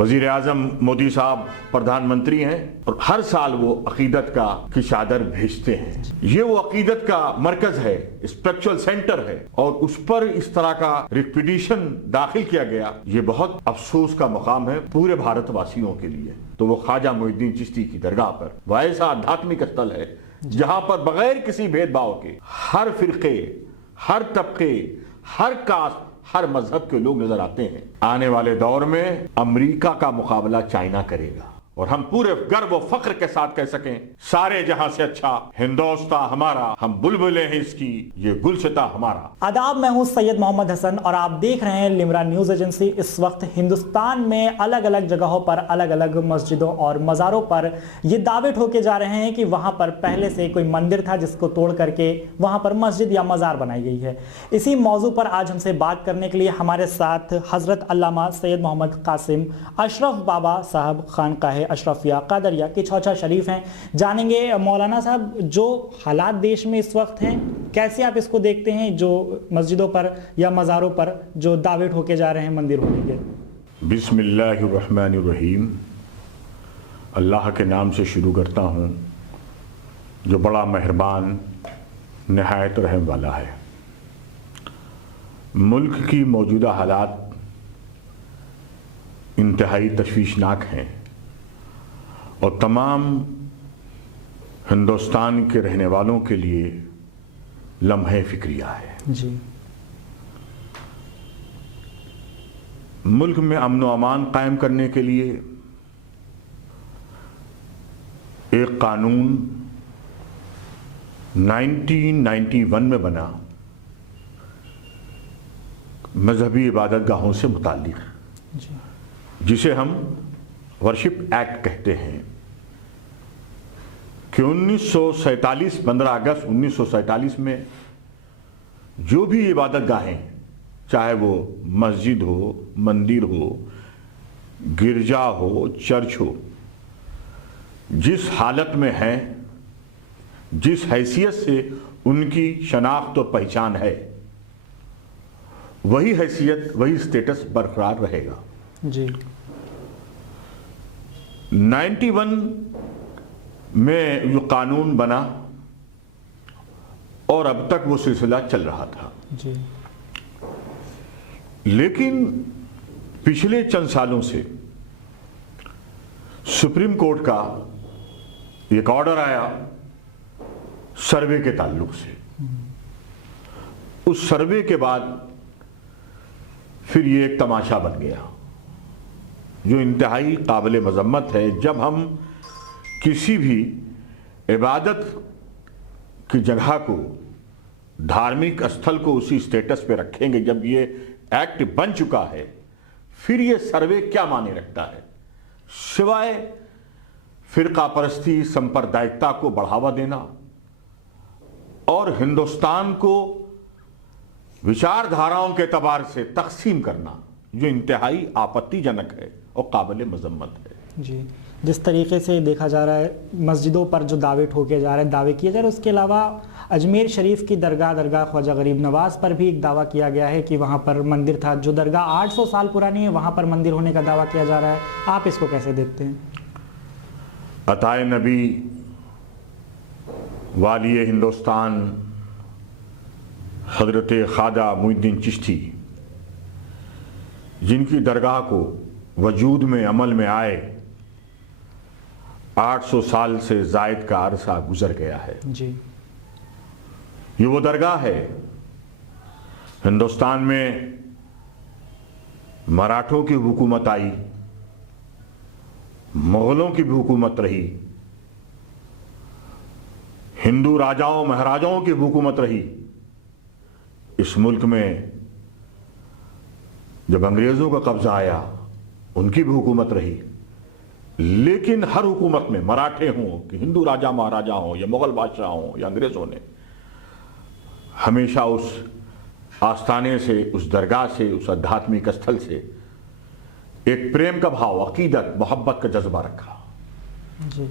وزیر اعظم مودی صاحب پردھان منتری ہیں اور ہر سال وہ عقیدت کی چادر بھیجتے ہیں. یہ وہ عقیدت کا مرکز ہے، اسپرچول سینٹر ہے، اور اس پر اس طرح کا ریپیٹیشن داخل کیا گیا، یہ بہت افسوس کا مقام ہے پورے بھارت واسیوں کے لیے. تو وہ خواجہ معین الدین چشتی کی درگاہ پر وہ ایسا آدھیاتمک استھل ہے جہاں پر بغیر کسی بھید بھاؤ کے ہر فرقے، ہر طبقے، ہر کاسٹ، ہر مذہب کے لوگ نظر آتے ہیں. آنے والے دور میں امریکہ کا مقابلہ چائنا کرے گا، اور ہم پورے گرو و فخر کے ساتھ کہہ سکیں سارے جہاں سے اچھا ہندوستان ہمارا، ہم بلبلیں ہیں اس کی، یہ گلشتہ ہمارا. آداب، میں ہوں سید محمد حسن اور آپ دیکھ رہے ہیں لمرا نیوز ایجنسی. اس وقت ہندوستان میں الگ الگ جگہوں پر، الگ الگ مسجدوں اور مزاروں پر یہ دعوے ٹھوکے جا رہے ہیں کہ وہاں پر پہلے سے کوئی مندر تھا جس کو توڑ کر کے وہاں پر مسجد یا مزار بنائی گئی ہے. اسی موضوع پر آج ہم سے بات کرنے کے لیے ہمارے ساتھ حضرت علامہ سید محمد قاسم اشرف بابا صاحب خانقاہ اشرفیہ قادریہ کے چھوچا شریف ہیں. جانیں گے مولانا صاحب، جو حالات دیش میں اس وقت ہیں کیسے آپ اس کو دیکھتے ہیں، جو مسجدوں پر یا مزاروں پر جو دعوے ٹھوکے جا رہے ہیں مندر ہونے کے؟ بسم اللہ الرحمن الرحیم. اللہ کے نام سے شروع کرتا ہوں جو بڑا مہربان، نہایت رحم والا ہے. ملک کی موجودہ حالات انتہائی تشویشناک ہیں اور تمام ہندوستان کے رہنے والوں کے لیے لمحہ فکریہ ہے. جی. ملک میں امن و امان قائم کرنے کے لیے ایک قانون 1991 میں بنا مذہبی عبادت گاہوں سے متعلق، جسے ہم ورشپ ایکٹ کہتے ہیں، کہ 15 اگست 1947 میں جو بھی عبادت گاہیں، چاہے وہ مسجد ہو، مندر ہو، گرجا ہو، چرچ ہو، جس حالت میں ہیں، جس حیثیت سے ان کی شناخت اور پہچان ہے، وہی حیثیت، وہی اسٹیٹس برقرار رہے گا. جی. 91 میں جو قانون بنا اور اب تک وہ سلسلہ چل رہا تھا. جی. لیکن پچھلے چند سالوں سے سپریم کورٹ کا ایک آرڈر آیا سروے کے تعلق سے. اس سروے کے بعد پھر یہ ایک تماشا بن گیا جو انتہائی قابل مذمت ہے. جب ہم کسی بھی عبادت کی جگہ کو، دھارمک استھل کو اسی اسٹیٹس پہ رکھیں گے، جب یہ ایکٹ بن چکا ہے، پھر یہ سروے کیا معنی رکھتا ہے سوائے فرقہ پرستی، سمپردائکتا کو بڑھاوا دینا اور ہندوستان کو وچار دھاراؤں کے اعتبار سے تقسیم کرنا، جو انتہائی آپتی جنک ہے اور قابل مذمت ہے. جی. جس طریقے سے دیکھا جا رہا ہے مسجدوں پر جو دعوے ٹھوکے جا رہے ہیں، دعوے کیے جا رہے ہیں، اس کے علاوہ اجمیر شریف کی درگاہ خواجہ غریب نواز پر بھی ایک دعویٰ کیا گیا ہے کہ وہاں پر مندر تھا. جو درگاہ 800 سال پرانی ہے وہاں پر مندر ہونے کا دعویٰ کیا جا رہا ہے. آپ اس کو کیسے دیکھتے ہیں؟ عطائے نبی والی ہندوستان حضرت خواجہ معین الدین چشتی، جن کی درگاہ کو وجود میں، عمل میں آئے 800 سال سے زائد کا عرصہ گزر گیا ہے. جی. یہ وہ درگاہ ہے. ہندوستان میں مراٹھوں کی حکومت آئی، مغلوں کی بھی حکومت رہی، ہندو راجاؤں مہاراجاؤں کی بھی حکومت رہی. اس ملک میں جب انگریزوں کا قبضہ آیا ان کی بھی حکومت رہی. لیکن ہر حکومت میں، مراٹھے ہوں کہ ہندو راجا مہاراجا ہوں یا مغل بادشاہ ہوں یا انگریزوں نے، ہمیشہ اس آستانے سے، اس درگاہ سے، اس آدھیاتمک استھل سے ایک پریم کا بھاؤ، عقیدت، محبت کا جذبہ رکھا. جی.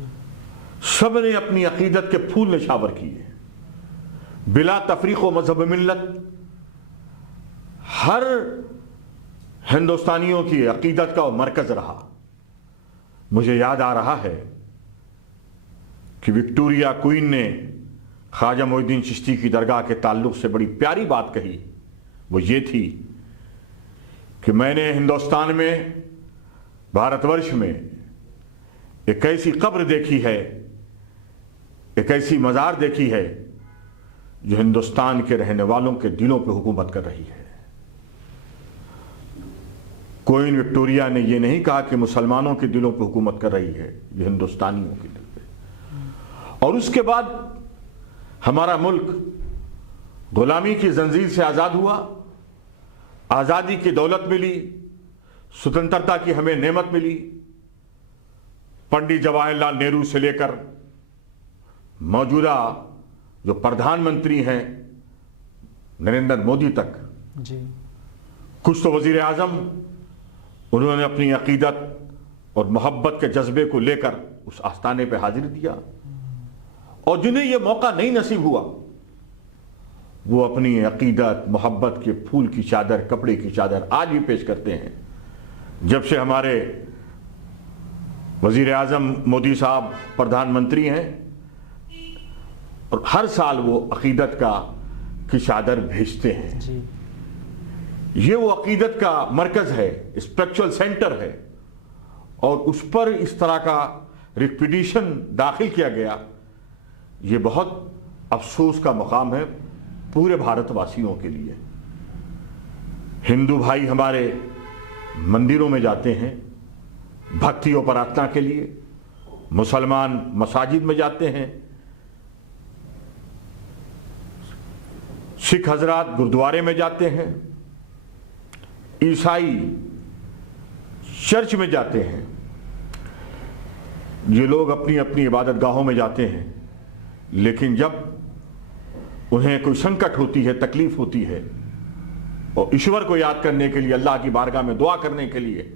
سب نے اپنی عقیدت کے پھول نشاور کیے بلا تفریق و مذہب ملت. ہر ہندوستانیوں کی عقیدت کا مرکز رہا मुझे याद आ रहा है कि विक्टोरिया क्वीन ने ख्वाजा मोइनुद्दीन चिश्ती की दरगाह के ताल्लुक से बड़ी प्यारी बात कही। वो ये थी कि मैंने हिंदुस्तान में, भारतवर्ष में एक ऐसी कब्र देखी है, एक ऐसी मज़ार देखी है जो हिंदुस्तान के रहने वालों के दिलों पे हुकूमत कर रही है। क्वीन विक्टोरिया ने यह नहीं कहा कि मुसलमानों के दिलों पे हुकूमत कर रही है, ये हिंदुस्तानियों के दिल पे। और उसके बाद हमारा मुल्क गुलामी की जंजीर से आज़ाद हुआ, आज़ादी की दौलत मिली, स्वतंत्रता की हमें नेमत मिली। पंडित जवाहरलाल नेहरू से लेकर मौजूदा जो प्रधानमंत्री हैं नरेंद्र मोदी तक जी, कुछ तो वजीर आजम, उन्होंने अपनी अकीदत और मोहब्बत के जज्बे को लेकर उस आस्थाने पे हाजिर दिया, और जिन्हें यह मौका नहीं नसीब हुआ वो अपनी अकीदत मोहब्बत के फूल की चादर, कपड़े की चादर आज भी पेश करते हैं। जब से हमारे वजीर आजम मोदी साहब प्रधानमंत्री हैं, और हर साल वो अकीदत की चादर भेजते हैं जी। ये वो अकीदत का मरकज है, स्पिरिचुअल सेंटर है, और उस पर इस तरह का रिक्विडिशन दाखिल किया गया, ये बहुत अफसोस का मुकाम है पूरे भारतवासियों के लिए। हिंदू भाई हमारे मंदिरों में जाते हैं भक्ति और प्रार्थना के लिए, मुसलमान मसाजिद में जाते हैं, सिख हजरात गुरुद्वारे में जाते हैं, ईसाई चर्च में जाते हैं। ये लोग अपनी अपनी इबादत गाहों में जाते हैं, लेकिन जब उन्हें कोई संकट होती है, तकलीफ होती है, और ईश्वर को याद करने के लिए, अल्लाह की बारगाह में दुआ करने के लिए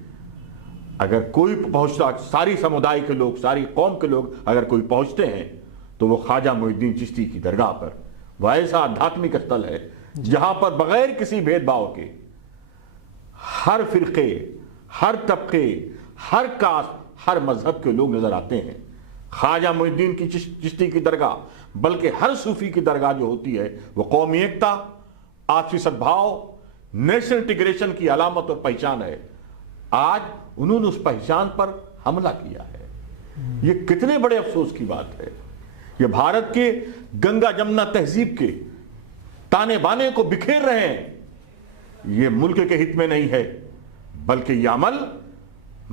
अगर कोई पहुंचता, सारी समुदाय के लोग, सारी कौम के लोग अगर कोई पहुंचते हैं, तो वो ख्वाजा मोइनुद्दीन चिश्ती की दरगाह पर, वह ऐसा आध्यात्मिक स्थल है जहां पर बगैर किसी भेदभाव के हर फिरके, हर तबके, हर कास्ट, हर मजहब के लोग नजर आते हैं। ख्वाजा मोइनुद्दीन की चिश्ती की दरगाह, बल्कि हर सूफी की दरगाह जो होती है, वो कौमी एकता, आपसी सद्भाव, नेशनल इंटीग्रेशन की अलामत और पहचान है। आज उन्होंने उस पहचान पर हमला किया है। ये कितने बड़े अफसोस की बात है। ये भारत के गंगा जमुना तहजीब के ताने बाने को बिखेर रहे हैं। ये मुल्क के हित में नहीं है, बल्कि यह अमल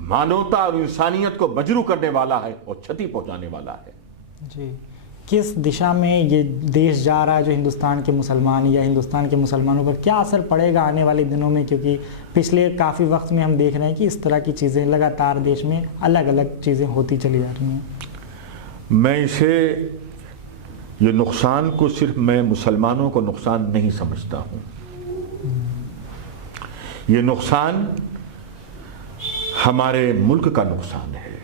मानवता और इंसानियत को बजरू करने वाला है और क्षति पहुंचाने वाला है। जी, किस दिशा में ये देश जा रहा है, जो हिंदुस्तान के मुसलमान या हिंदुस्तान के मुसलमानों पर क्या असर पड़ेगा आने वाले दिनों में? क्योंकि पिछले काफ़ी वक्त में हम देख रहे हैं कि इस तरह की चीज़ें लगातार देश में अलग अलग चीज़ें होती चली जा रही हैं। मैं ये नुकसान को सिर्फ मैं मुसलमानों को नुकसान नहीं समझता हूँ। ये नुकसान हमारे मुल्क का नुकसान है।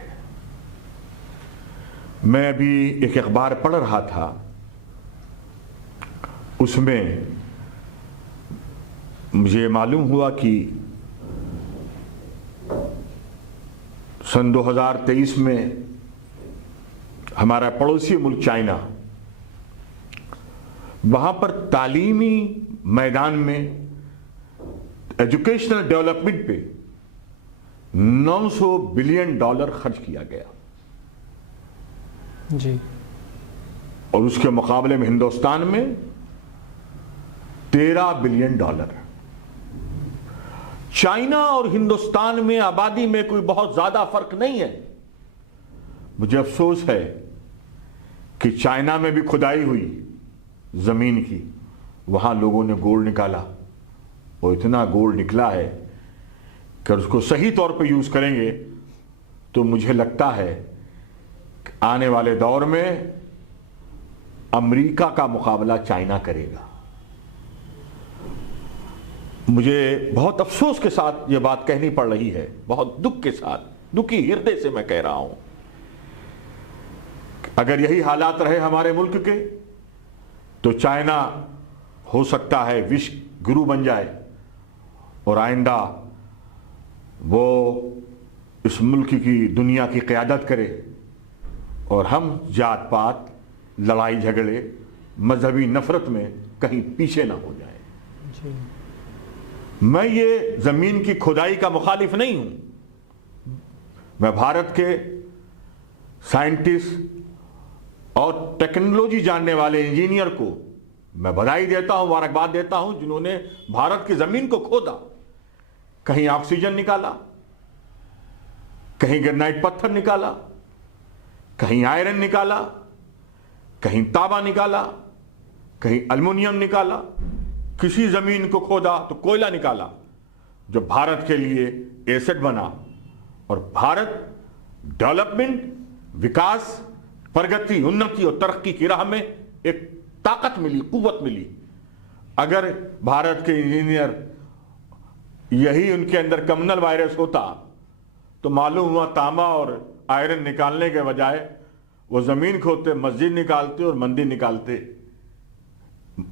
मैं अभी एक अखबार पढ़ रहा था, उसमें मुझे मालूम हुआ कि सन 2023 में हमारा पड़ोसी मुल्क चाइना, वहां पर तालीमी मैदान में, एजुकेशनल डेवलपमेंट पे $900 बिलियन खर्च किया गया जी, और उसके मुकाबले में हिंदुस्तान में $13 बिलियन। चाइना और हिंदुस्तान में आबादी में कोई बहुत ज्यादा फर्क नहीं है। मुझे अफसोस है कि चाइना में भी खुदाई हुई जमीन की, वहां लोगों ने गोल्ड निकाला, और इतना गोल्ड निकला है कि उसको सही तौर पे यूज करेंगे तो मुझे लगता है कि आने वाले दौर में अमेरिका का मुकाबला चाइना करेगा। मुझे बहुत अफसोस के साथ ये बात कहनी पड़ रही है, बहुत दुख के साथ, दुखी हृदय से मैं कह रहा हूं, अगर यही हालात रहे हमारे मुल्क के तो चाइना हो सकता है विश्व गुरु बन जाए और आइंदा वो इस मुल्क की दुनिया की क़यादत करे और हम जात पात, लड़ाई झगड़े, मजहबी नफरत में कहीं पीछे ना हो जाए। जी। मैं ये ज़मीन की खुदाई का मुखालिफ नहीं हूं। मैं भारत के साइंटिस्ट और टेक्नोलॉजी जानने वाले इंजीनियर को मैं बधाई देता हूं, मुबारकबाद देता हूं, जिन्होंने भारत की ज़मीन को खोदा, कहीं ऑक्सीजन निकाला, कहीं ग्रेनाइट पत्थर निकाला, कहीं आयरन निकाला, कहीं तांबा निकाला, कहीं एल्युमिनियम निकाला, किसी जमीन को खोदा तो कोयला निकाला, जो भारत के लिए एसेट बना। और भारत डेवलपमेंट, विकास, प्रगति, उन्नति और तरक्की की राह में एक ताकत मिली, कुव्वत मिली। अगर भारत के इंजीनियर यही उनके अंदर कम्युनल वायरस होता तो मालूम हुआ तांबा और आयरन निकालने के बजाय वो जमीन खोदते, मस्जिद निकालते और मंदिर निकालते।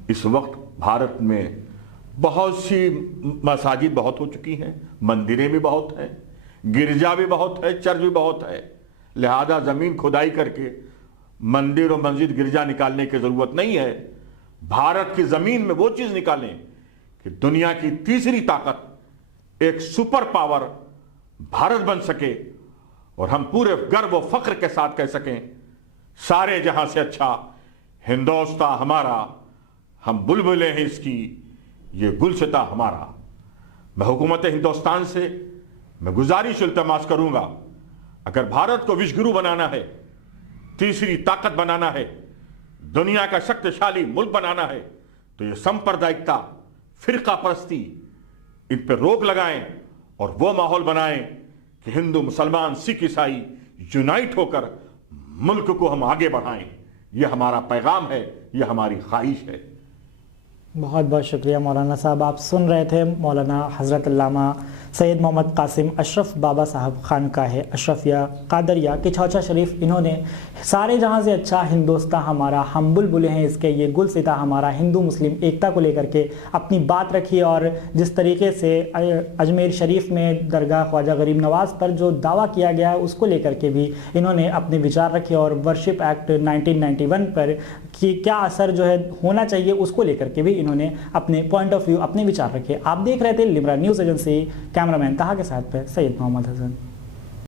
इस वक्त भारत में बहुत सी मसाजिद बहुत हो चुकी हैं, मंदिरें भी बहुत हैं, गिरजा भी बहुत है, चर्च भी बहुत है। लिहाजा जमीन खुदाई करके मंदिर और मस्जिद, गिरजा निकालने की जरूरत नहीं है। भारत की जमीन में वो चीज निकालें कि दुनिया की तीसरी ताकत, एक सुपर पावर भारत बन सके और हम पूरे गर्व और फख्र के साथ कह सकें, सारे जहां से अच्छा हिंदुस्तान हमारा, हम बुलबुलें हैं इसकी, ये गुलसिता हमारा। मैं हुकूमत हिंदुस्तान से मैं गुजारिश इल्तमास करूंगा, अगर भारत को विश्वगुरु बनाना है, तीसरी ताकत बनाना है, दुनिया का शक्तिशाली मुल्क बनाना है, तो ये सांप्रदायिकता, फिरका परस्ती, इन पर रोक लगाएं और वो माहौल बनाएं कि हिंदू, मुसलमान, सिख, ईसाई यूनाइट होकर मुल्क को हम आगे बढ़ाएं। यह हमारा पैगाम है, यह हमारी ख्वाहिश है। बहुत बहुत शुक्रिया मौलाना साहब। आप सुन रहे थे मौलाना हज़रत अल्लामा सैयद मोहम्मद कासिम अशरफ बाबा साहब खानकाह अशरफिया कादरिया के चौचा शरीफ। इन्होंने सारे जहां से अच्छा हिंदुस्तान हमारा, हम बुलबुलें हैं इसके, ये गुलसिता हमारा, हिंदू मुस्लिम एकता को लेकर के अपनी बात रखी। और जिस तरीके से अजमेर शरीफ में दरगाह ख्वाजा गरीब नवाज़ पर जो दावा किया गया है उसको लेकर के भी इन्होंने अपने विचार रखे, और वर्शिप एक्ट 1991 पर कि क्या असर जो है होना चाहिए उसको लेकर के भी इन्होंने अपने पॉइंट ऑफ व्यू, अपने विचार रखे। आप देख रहे थे लिम्रा न्यूज़ एजेंसी, कैमरामैन ताहा के साथ पे सैयद मोहम्मद हसन।